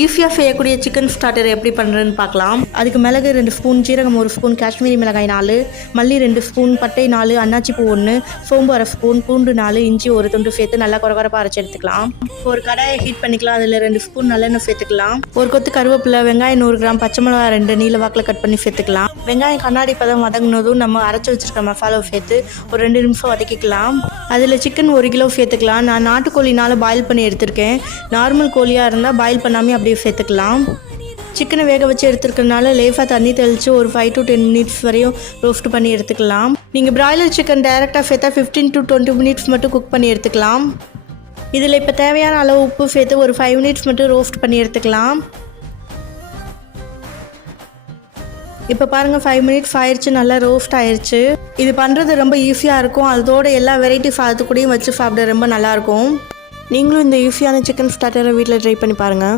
ஈஸியாக செய்யக்கூடிய chicken starter எப்படி பண்ணுறதுன்னு பார்க்கலாம். அதுக்கு மிளகு 2 ஸ்பூன், ஜீரகம் 1 ஸ்பூன், காஷ்மீரி மிளகாய் 4, மல்லி 2 ஸ்பூன், பட்டை 4, அன்னாச்சிப்பூ 1, சோம்பு 1/2 ஸ்பூன், பூண்டு 4, இஞ்சி 1 துண்டு சேர்த்து நல்லா குறகுறப்பாக அரைச்சி எடுத்துக்கலாம். ஒரு கடாயை ஹீட் பண்ணிக்கலாம். அதில் 2 ஸ்பூன் நல்லெண்ணெய் சேர்த்துக்கலாம். ஒரு கொத்து கருவேப்பிலை, வெங்காயம் 100 கிராம், பச்சை மிளகாய் 2 நீல வாக்கில் கட் பண்ணி சேர்த்துக்கலாம். வெங்காயம் கண்ணாடி பதம் வதங்கினதும் நம்ம அரைச்சி வச்சிருக்க மசாலாவை சேர்த்து ஒரு 2 நிமிஷம் வதக்கிக்கலாம். அதில் சிக்கன் 1 கிலோ சேர்த்துக்கலாம். நான் நாட்டுக்கோழினால் பாயில் பண்ணி எடுத்திருக்கேன். நார்மல் கோழியாக இருந்தால் பாயில் பண்ணாமல் அப்படியே சேர்த்துக்கலாம். சிக்கனை வேக வச்சு எடுத்துருக்கனால லேஃபாக தண்ணி தெளித்து ஒரு 5 to 10 மினிட்ஸ் வரையும் ரோஸ்ட் பண்ணி எடுத்துக்கலாம். நீங்கள் பிராய்லர் சிக்கன் டைரெக்டாக சேர்த்தா 15 to 20 மினிட்ஸ் மட்டும் குக் பண்ணி எடுத்துக்கலாம். இதில் இப்போ தேவையான அளவு உப்பு சேர்த்து ஒரு 5 மினிட்ஸ் மட்டும் ரோஸ்ட் பண்ணி எடுத்துக்கலாம். இப்போ பாருங்கள் 5 மினிட்ஸ் ஆயிடுச்சு, நல்லா ரோஸ்ட் ஆயிடுச்சு. இது பண்ணுறது ரொம்ப ஈஸியாக இருக்கும். அதோட எல்லா வெரைட்டி சாதத்து கூடயும் வச்சு சாப்பிட ரொம்ப நல்லாயிருக்கும். நீங்களும் இந்த ஈஸியான சிக்கன் ஸ்டார்டரை வீட்டில் ட்ரை பண்ணி பாருங்கள்.